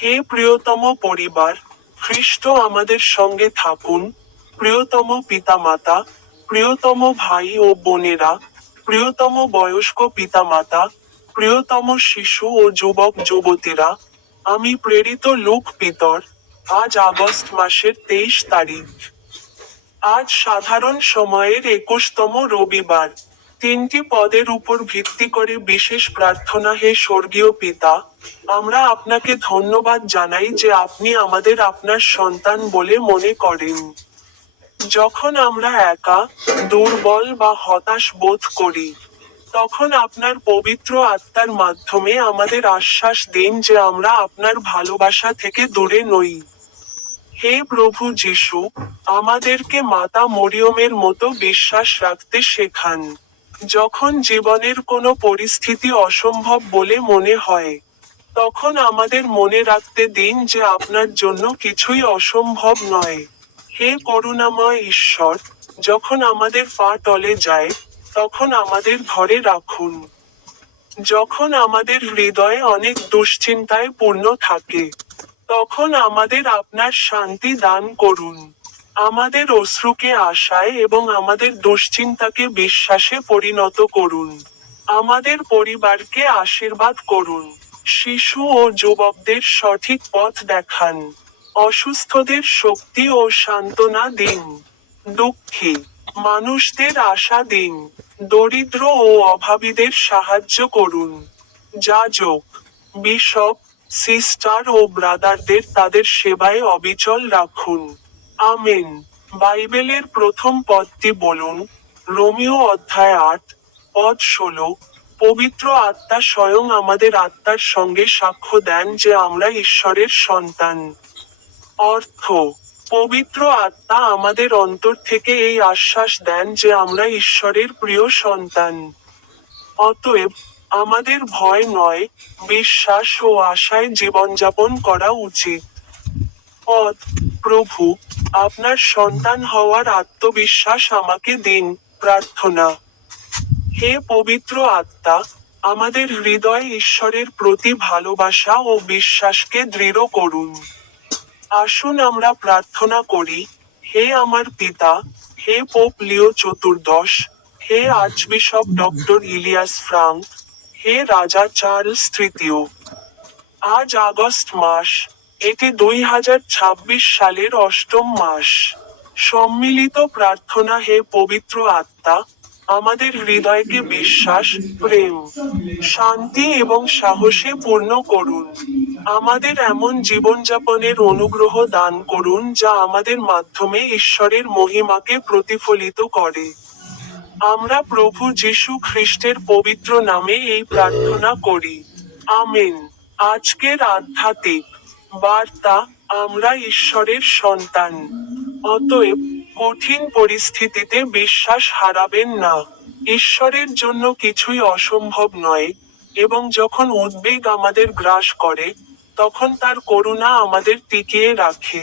হে প্রিয়তম পরিবার, খ্রিস্ট আমাদের সঙ্গে থাকুন। প্রিয়তম পিতামাতা, প্রিয়তম ভাই ও বোনেরা, প্রিয়তম বয়স্ক পিতামাতা, প্রিয়তম শিশু ও যুবক যুবতীরা, আমি প্রেরিত লুক পিতর। আজ আগস্ট মাসের 23 তারিখ। আজ সাধারণ সময়ের 21তম রবিবার। 3টি পদের উপর ভিত্তি করে বিশেষ প্রার্থনা। হে স্বর্গীয় পিতা, আমরা আপনাকে ধন্যবাদ জানাই যে আপনি আমাদের আপনার সন্তান বলে মনে করেন। যখন আমরা একা, দুর্বল বা হতাশ বোধ করি, তখন আপনার পবিত্র আত্মার মাধ্যমে আমাদের আশ্বাস দিন যে আমরা আপনার ভালোবাসা থেকে দূরে নই। হে প্রভু যিশু, আমাদেরকে মাতা মরিয়মের মতো বিশ্বাস রাখতে শেখান। যখন জীবনের কোনো পরিস্থিতি অসম্ভব বলে মনে হয়, তখন আমাদের মনে রাখতে দিন যে আপনার জন্য কিছুই অসম্ভব নয়। হে করুণাময় ঈশ্বর, যখন আমাদের পা টলে যায়, তখন আমাদের ধরে রাখুন। যখন আমাদের হৃদয়ে অনেক দুশ্চিন্তায় পূর্ণ থাকে, তখন আমাদের আপনার শান্তি দান করুন। আমাদের অশ্রুকে আশায় এবং আমাদের দুশ্চিন্তাকে বিশ্বাসে পরিণত করুন। আমাদের পরিবারকে আশীর্বাদ করুন। শিশু ও যুবকদের সঠিক পথ দেখান। অসুস্থদের শক্তি ও সান্ত্বনা দিন। দুঃখী মানুষদের আশা দিন। দরিদ্র ও অভাবীদের সাহায্য করুন। যাজক, বিশপ, সিস্টার ও ব্রাদারদের তাদের সেবায় অবিচল রাখুন। আমেন। বাইবেলের প্রথম পদটি বলুন। রোমিও অধ্যায় 8, পদ 16। পবিত্র আত্মা স্বয়ং আমাদের আত্মার সঙ্গে সাক্ষ্য দেন যে আমরা ঈশ্বরের সন্তান। অর্থ, পবিত্র আত্মা আমাদের অন্তর থেকে এই আশ্বাস দেন যে আমরা ঈশ্বরের প্রিয় সন্তান। অতএব, আমাদের ভয় নয়, বিশ্বাস ও আশায় জীবনযাপন করা উচিত। পদ, প্রভু, আপনার সন্তান হওয়ার আত্মবিশ্বাস আমাকে দিন। প্রার্থনা। হে পবিত্র আত্মা, আমাদের হৃদয়ে ঈশ্বরের প্রতি ভালোবাসা ও বিশ্বাসকে দৃঢ় করুন। আসুন আমরা প্রার্থনা করি। হে আমার পিতা, হে পোপ লিও চতুর্দশ, হে আর্চবিশপ ডক্টর ইলিয়াস ফ্রাঙ্ক, হে রাজা চার্লস তৃতীয়। আজ আগস্ট মাস। এটি 2026 সালের 8ম মাস। সম্মিলিত প্রার্থনা। হে পবিত্র আত্মা, আমাদের হৃদয়কে বিশ্বাস, প্রেম, শান্তি এবং সাহসে পূর্ণ করুন। আমাদের এমন জীবনযাপনের অনুগ্রহ দান করুন যা আমাদের মাধ্যমে ঈশ্বরের মহিমাকে প্রতিফলিত করে। আমরা প্রভু যীশু খ্রিস্টের পবিত্র নামে এই প্রার্থনা করি। আমেন। আজকের আধ্যাত্মিক বার্তা, আমরা ঈশ্বরের সন্তান। অতএব, কঠিন পরিস্থিতিতে বিশ্বাস হারাবেন না। ঈশ্বরের জন্য কিছুই অসম্ভব নয়, এবং যখন উদ্বেগ আমাদের গ্রাস করে, তখন তার করুণা আমাদের টিকিয়ে রাখে।